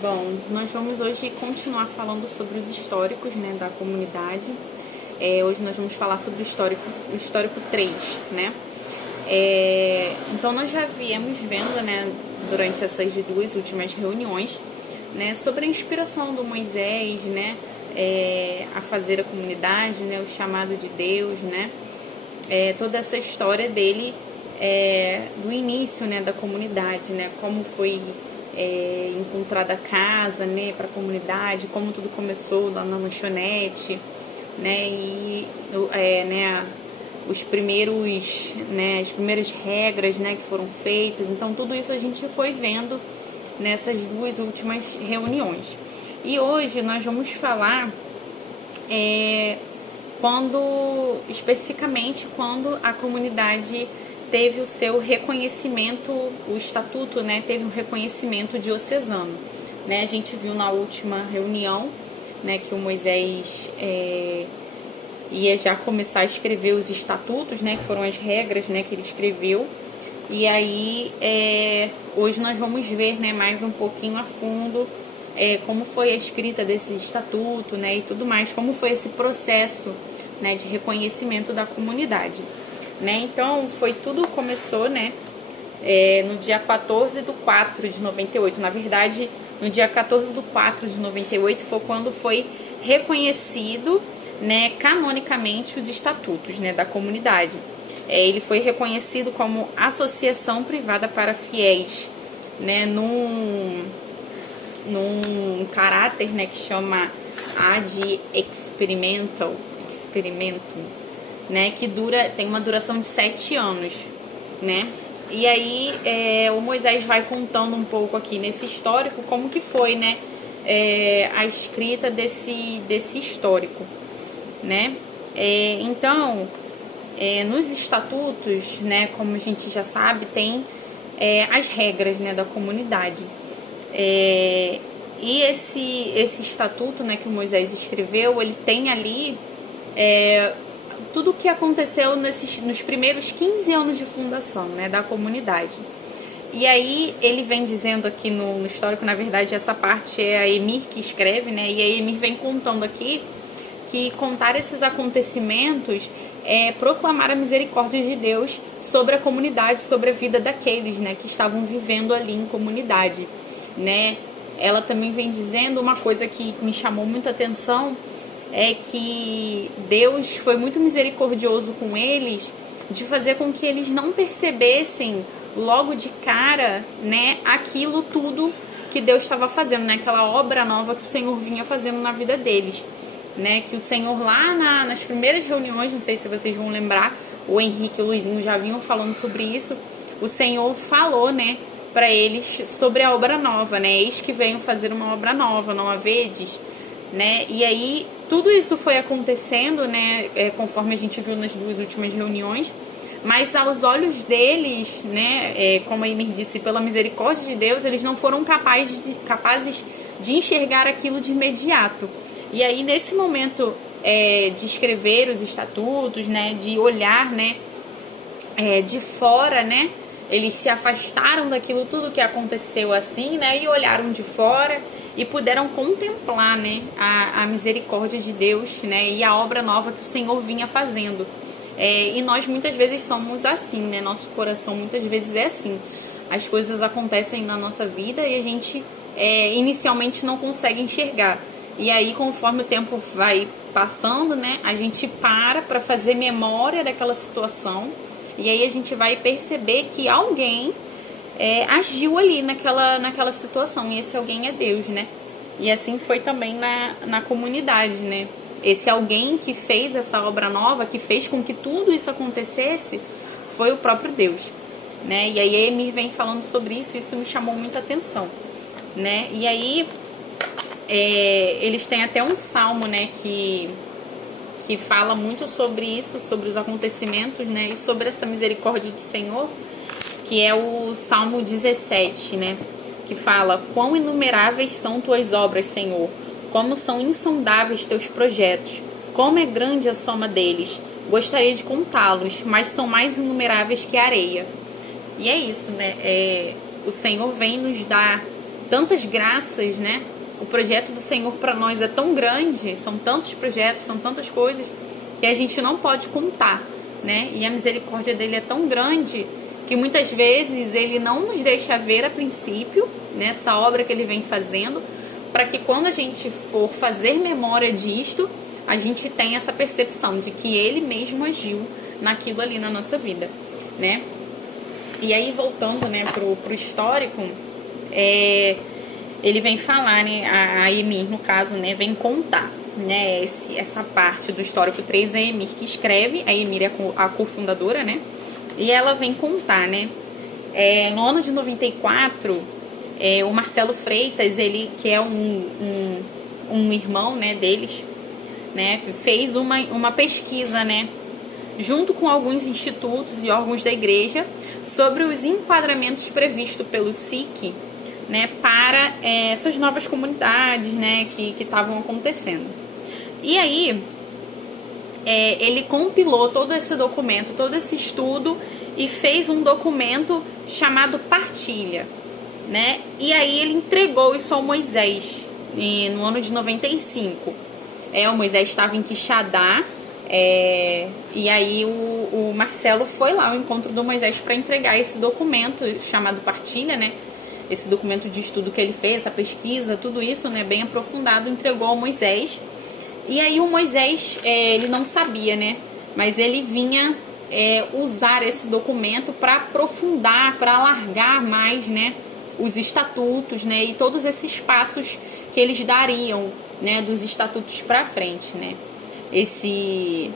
Bom, nós vamos hoje continuar falando sobre os históricos, né, da comunidade. Hoje nós vamos falar sobre o histórico 3, né? Então nós já viemos vendo, né, durante essas duas últimas reuniões, né, sobre a inspiração do Moisés, né, a fazer a comunidade, né, o chamado de Deus, né, toda essa história dele, do início, né, da comunidade, né, como foi encontrada a casa, né, para a comunidade, como tudo começou lá na lanchonete, né, e né, os primeiros, né, as primeiras regras, né, que foram feitas. Então tudo isso a gente foi vendo nessas duas últimas reuniões. E hoje nós vamos falar especificamente quando a comunidade teve o seu reconhecimento, o estatuto, né, teve um reconhecimento diocesano, né? A gente viu na última reunião, né, que o Moisés ia já começar a escrever os estatutos, né, que foram as regras, né, que ele escreveu. E aí hoje nós vamos ver, né, mais um pouquinho a fundo como foi a escrita desse estatuto, né, e tudo mais, como foi esse processo, né, de reconhecimento da comunidade. Né? Então, começou, né, no dia 14/4/98. Na verdade, no dia 14/4/98 foi quando foi reconhecido, né, canonicamente os estatutos, né, da comunidade. Ele foi reconhecido como associação privada para fiéis, né, num caráter, né, que chama ad experimentum, né, que tem uma duração de 7 anos, né? E aí o Moisés vai contando um pouco aqui nesse histórico como que foi, né, a escrita desse histórico, né? Então, nos estatutos, né, como a gente já sabe, tem as regras, né, da comunidade. E esse estatuto, né, que o Moisés escreveu, ele tem ali tudo o que aconteceu nos primeiros 15 anos de fundação, né, da comunidade. E aí ele vem dizendo aqui no histórico, na verdade essa parte é a Emir que escreve, né, e a Emir vem contando aqui que contar esses acontecimentos é proclamar a misericórdia de Deus sobre a comunidade, sobre a vida daqueles, né, que estavam vivendo ali em comunidade, né. Ela também vem dizendo uma coisa que me chamou muita atenção, é que Deus foi muito misericordioso com eles, de fazer com que eles não percebessem logo de cara, né, aquilo tudo que Deus estava fazendo, né, aquela obra nova que o Senhor vinha fazendo na vida deles, né, que o Senhor lá nas primeiras reuniões, não sei se vocês vão lembrar, o Henrique e o Luizinho já vinham falando sobre isso, o Senhor falou, né, para eles sobre a obra nova, né, eis que venham fazer uma obra nova, não a vedes, né, e aí tudo isso foi acontecendo, né, conforme a gente viu nas duas últimas reuniões, mas aos olhos deles, né, como a Emir disse, pela misericórdia de Deus, eles não foram capazes de enxergar aquilo de imediato. E aí nesse momento de escrever os estatutos, né, de olhar, né, de fora, né, eles se afastaram daquilo tudo que aconteceu assim, né, e olharam de fora e puderam contemplar, né, a misericórdia de Deus, né, e a obra nova que o Senhor vinha fazendo. E nós muitas vezes somos assim, né, nosso coração muitas vezes é assim. As coisas acontecem na nossa vida e a gente inicialmente não consegue enxergar. E aí, conforme o tempo vai passando, né, a gente para fazer memória daquela situação. E aí a gente vai perceber que alguém agiu ali naquela situação, e esse alguém é Deus, né? E assim foi também na comunidade, né? Esse alguém que fez essa obra nova, que fez com que tudo isso acontecesse, foi o próprio Deus, né? E aí a Emir vem falando sobre isso me chamou muita atenção, né? E aí eles têm até um salmo, né, que fala muito sobre isso, sobre os acontecimentos, né, e sobre essa misericórdia do Senhor, que é o Salmo 17, né? Que fala: quão inumeráveis são tuas obras, Senhor, como são insondáveis teus projetos, como é grande a soma deles. Gostaria de contá-los, mas são mais inumeráveis que a areia. E é isso, né? O Senhor vem nos dar tantas graças, né? O projeto do Senhor para nós é tão grande, são tantos projetos, são tantas coisas que a gente não pode contar, né? E a misericórdia dele é tão grande que muitas vezes ele não nos deixa ver a princípio, nessa obra que ele vem fazendo, para que quando a gente for fazer memória disto, a gente tenha essa percepção de que ele mesmo agiu naquilo ali na nossa vida, né? E aí, voltando, né, pro histórico, ele vem falar, né, a Emir, no caso, né, vem contar, né, essa parte do histórico 3, a Emir que escreve, a Emir é a cofundadora, né, e ela vem contar, né, no ano de 94, o Marcelo Freitas, ele, que é um irmão, né, deles, né, fez uma pesquisa, né, junto com alguns institutos e órgãos da igreja, sobre os enquadramentos previstos pelo SIC, né, para essas novas comunidades, né, que estavam acontecendo. E aí, ele compilou todo esse documento, todo esse estudo e fez um documento chamado Partilha, né? E aí ele entregou isso ao Moisés no ano de 95. O Moisés estava em Quixadá. E aí o Marcelo foi lá ao encontro do Moisés para entregar esse documento chamado Partilha, né? Esse documento de estudo que ele fez, essa pesquisa, tudo isso, né, bem aprofundado, entregou ao Moisés. E aí o Moisés, ele não sabia, né? Mas ele vinha usar esse documento para aprofundar, para alargar mais, né, os estatutos, né, e todos esses passos que eles dariam, né, dos estatutos para frente, né? Esse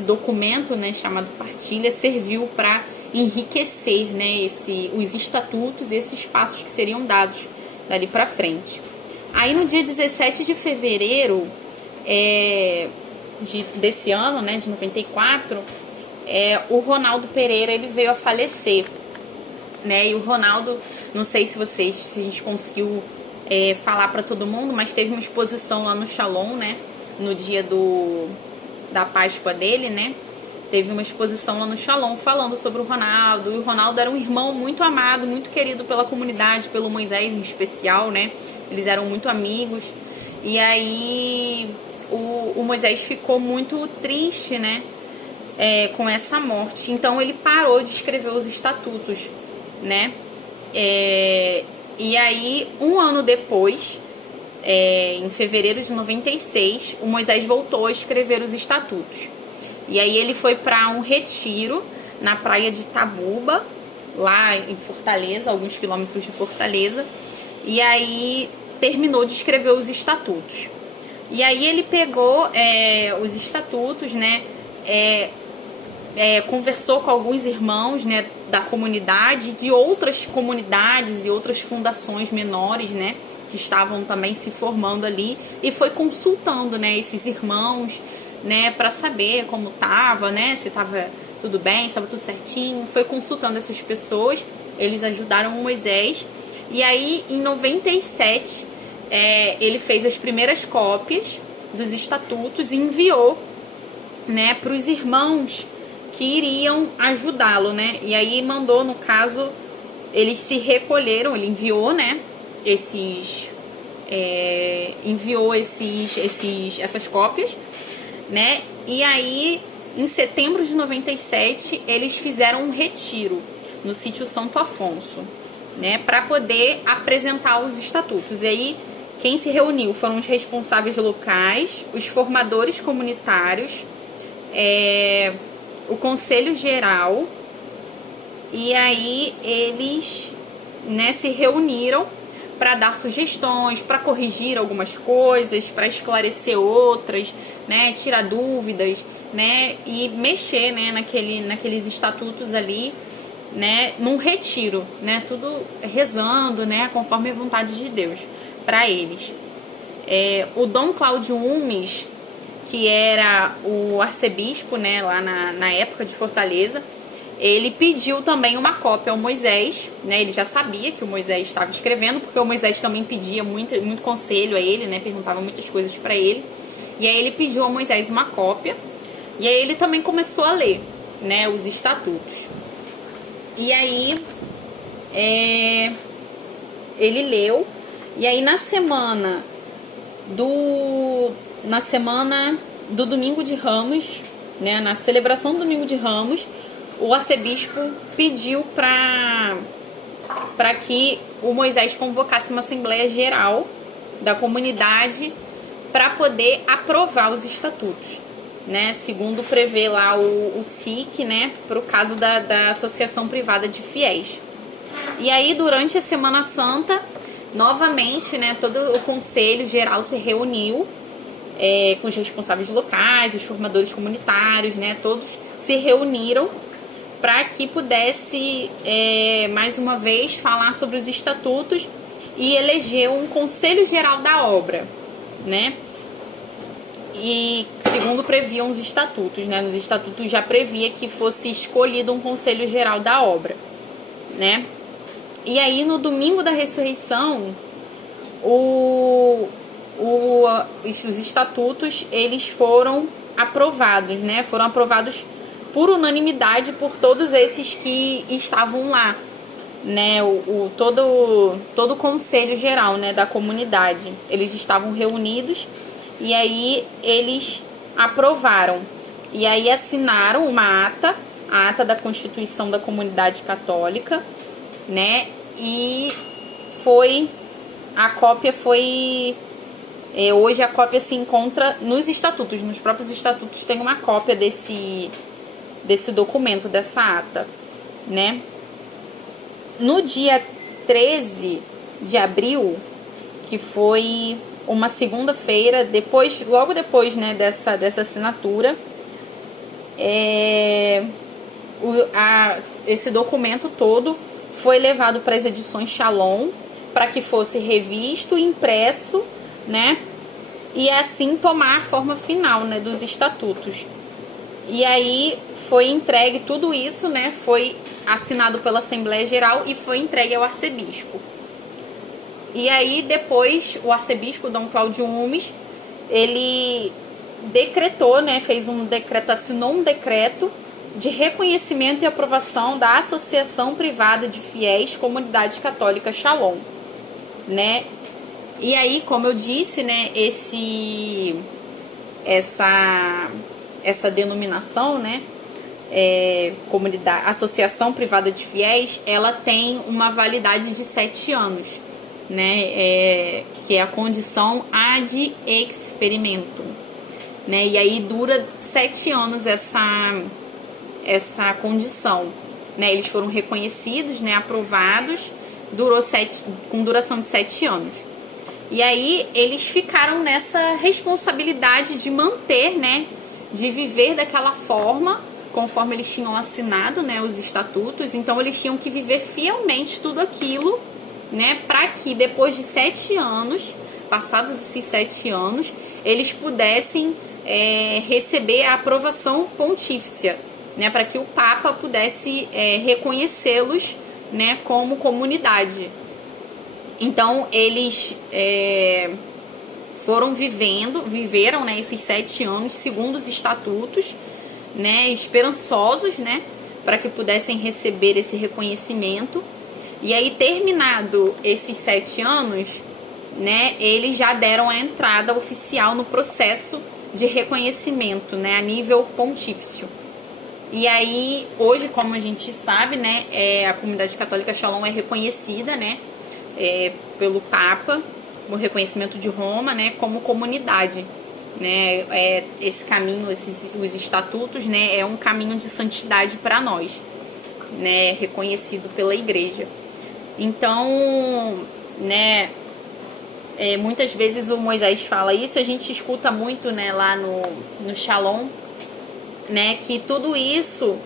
documento, né, chamado Partilha, serviu para enriquecer, né, os estatutos e esses passos que seriam dados dali para frente. Aí no dia 17 de fevereiro desse ano, né, de 94, o Ronaldo Pereira, ele veio a falecer, né? E o Ronaldo, não sei se a gente conseguiu falar para todo mundo, mas teve uma exposição lá no Shalom, né, no dia da Páscoa dele, né? Teve uma exposição lá no Shalom falando sobre o Ronaldo. E o Ronaldo era um irmão muito amado, muito querido pela comunidade, pelo Moisés em especial, né? Eles eram muito amigos. E aí o Moisés ficou muito triste, né, com essa morte. Então ele parou de escrever os estatutos, né? E aí, um ano depois, em fevereiro de 96, o Moisés voltou a escrever os estatutos. E aí ele foi para um retiro na praia de Itabuba, lá em Fortaleza, alguns quilômetros de Fortaleza. E aí terminou de escrever os estatutos. E aí ele pegou os estatutos, né, conversou com alguns irmãos, né, da comunidade, de outras comunidades e outras fundações menores, né, que estavam também se formando ali, e foi consultando, né, esses irmãos, né, para saber como estava, né, se estava tudo bem, se estava tudo certinho. Foi consultando essas pessoas, eles ajudaram o Moisés. E aí, em 97, ele fez as primeiras cópias dos estatutos e enviou, né, para os irmãos que iriam ajudá-lo, né? E aí mandou, no caso, eles se recolheram, ele enviou, né, enviou essas cópias, né? E aí, em setembro de 97, eles fizeram um retiro no sítio Santo Afonso, né, para poder apresentar os estatutos. E aí, quem se reuniu foram os responsáveis locais, os formadores comunitários, o Conselho Geral. E aí eles, né, se reuniram para dar sugestões, para corrigir algumas coisas, para esclarecer outras, né, tirar dúvidas, né, e mexer, né, naqueles estatutos ali, né, num retiro, né, tudo rezando, né, conforme a vontade de Deus para eles. O Dom Cláudio Umes, que era o arcebispo, né, lá na época de Fortaleza, ele pediu também uma cópia ao Moisés, né? Ele já sabia que o Moisés estava escrevendo, porque o Moisés também pedia muito conselho a ele, né? Perguntava muitas coisas para ele. E aí ele pediu ao Moisés uma cópia, e aí ele também começou a ler, né, os estatutos. E aí ele leu, E aí na semana do Domingo de Ramos, né, na celebração do Domingo de Ramos, o arcebispo pediu para que o Moisés convocasse uma assembleia geral da comunidade para poder aprovar os estatutos, né, segundo prevê lá o SIC, né, para o caso da Associação Privada de Fiéis. E aí, durante a Semana Santa, novamente, né, todo o Conselho Geral se reuniu com os responsáveis locais, os formadores comunitários, né, todos se reuniram para que pudesse, mais uma vez, falar sobre os estatutos e eleger um Conselho Geral da obra, né? E segundo previam os estatutos, né? Nos estatutos já previa que fosse escolhido um Conselho Geral da obra, né? E aí, no domingo da ressurreição, os estatutos, eles foram aprovados, né? Foram aprovados por unanimidade por todos esses que estavam lá, né? Todo o conselho geral, né, da comunidade. Eles estavam reunidos e aí eles aprovaram. E aí assinaram uma ata, a ata da Constituição da Comunidade Católica, né? E a cópia foi... hoje a cópia se encontra nos estatutos. Nos próprios estatutos tem uma cópia desse documento, dessa ata, né? No dia 13 de abril, que foi uma segunda-feira, logo depois, né, dessa assinatura, esse documento todo foi levado para as edições Shalom, para que fosse revisto e impresso, né? E assim tomar a forma final, né, dos estatutos. E aí foi entregue tudo isso, né? Foi assinado pela Assembleia Geral e foi entregue ao arcebispo. E aí depois o arcebispo Dom Cláudio Umes, ele decretou, né? Assinou um decreto de reconhecimento e aprovação da Associação Privada de Fiéis Comunidade Católica Shalom, né? E aí, como eu disse, né, essa denominação, né, Associação Privada de Fiéis, ela tem uma validade de 7 anos, né, que é a condição ad experimentum, né, e aí dura 7 anos essa condição, né, eles foram reconhecidos, né, aprovados, com duração de 7 anos. E aí eles ficaram nessa responsabilidade de manter, né, de viver daquela forma, conforme eles tinham assinado, né, os estatutos. Então eles tinham que viver fielmente tudo aquilo, né, para que depois de 7 anos, passados esses 7 anos, eles pudessem receber a aprovação pontífice, né, para que o Papa pudesse reconhecê-los, né, como comunidade. Então eles viveram, né, esses 7 anos segundo os estatutos, né, esperançosos, né, para que pudessem receber esse reconhecimento. E aí, terminado esses 7 anos, né, eles já deram a entrada oficial no processo de reconhecimento, né, a nível pontífice. E aí, hoje, como a gente sabe, né, a comunidade católica Shalom é reconhecida, né, pelo Papa, o reconhecimento de Roma, né, como comunidade, né, esse caminho, os estatutos, né, é um caminho de santidade para nós, né, reconhecido pela Igreja. Então, né, muitas vezes o Moisés fala isso, a gente escuta muito, né, lá no Shalom, né, que tudo isso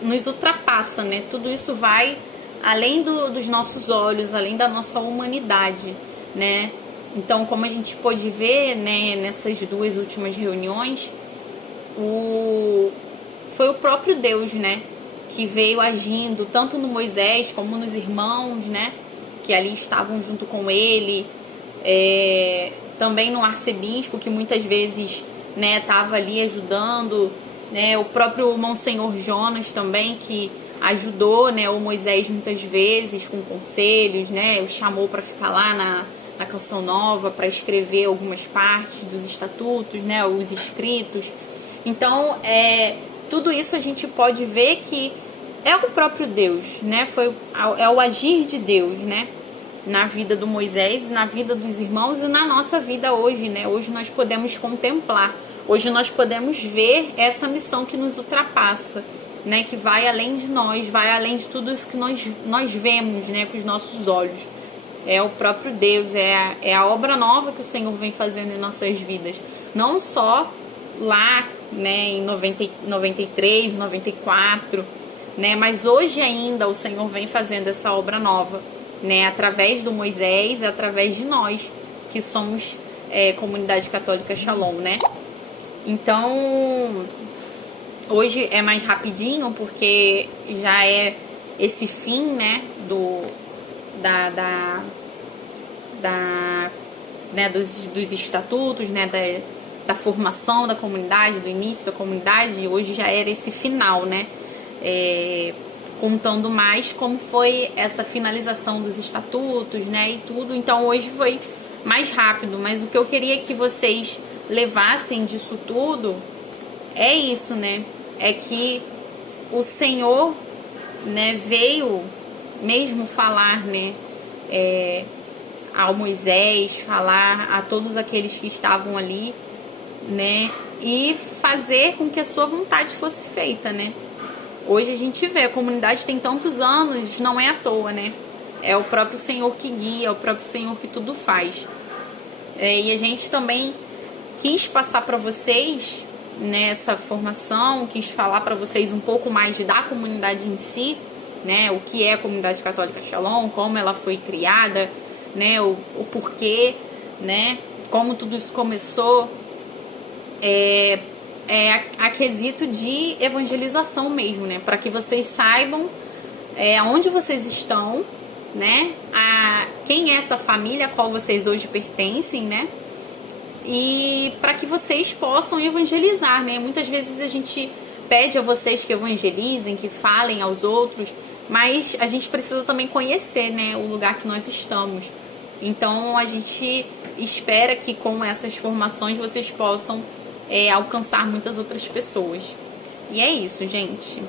nos ultrapassa, né, tudo isso vai além dos nossos olhos, além da nossa humanidade, né? Então, como a gente pôde ver, né, nessas 2 últimas reuniões, foi o próprio Deus, né, que veio agindo tanto no Moisés como nos irmãos, né, que ali estavam junto com ele, também no arcebispo, que muitas vezes, né, estava ali ajudando, né, o próprio Monsenhor Jonas também, que ajudou, né, o Moisés muitas vezes com conselhos, né, o chamou para ficar lá na Canção Nova para escrever algumas partes dos estatutos, né, os escritos. Então, tudo isso a gente pode ver que é o próprio Deus, né, é o agir de Deus, né, na vida do Moisés, na vida dos irmãos e na nossa vida hoje, né, hoje nós podemos contemplar, hoje nós podemos ver essa missão que nos ultrapassa, né, que vai além de nós, vai além de tudo isso que nós vemos, né, com os nossos olhos. É o próprio Deus, é a obra nova que o Senhor vem fazendo em nossas vidas. Não só lá, né, em 93, 94, né, mas hoje ainda o Senhor vem fazendo essa obra nova, né, através do Moisés, através de nós, que somos Comunidade Católica Shalom, né. Então, hoje é mais rapidinho, porque já é esse fim, né, né, dos estatutos, né, da formação da comunidade, do início da comunidade, e hoje já era esse final, né, contando mais como foi essa finalização dos estatutos, né, e tudo. Então hoje foi mais rápido, mas o que eu queria que vocês levassem disso tudo é isso, né, é que o Senhor, né, veio mesmo falar, né, ao Moisés, falar a todos aqueles que estavam ali, né, e fazer com que a sua vontade fosse feita, né. Hoje a gente vê, a comunidade tem tantos anos, não é à toa, né, é o próprio Senhor que guia, é o próprio Senhor que tudo faz. E a gente também quis passar para vocês nessa formação, quis falar para vocês um pouco mais da comunidade em si, né, o que é a Comunidade Católica Shalom, como ela foi criada, né, o porquê, né, como tudo isso começou, a quesito de evangelização mesmo, né, para que vocês saibam aonde vocês estão, né, quem é essa família a qual vocês hoje pertencem, né, e para que vocês possam evangelizar, né. Muitas vezes a gente pede a vocês que evangelizem, que falem aos outros, mas a gente precisa também conhecer, né, o lugar que nós estamos. Então a gente espera que com essas formações vocês possam alcançar muitas outras pessoas. E é isso, gente.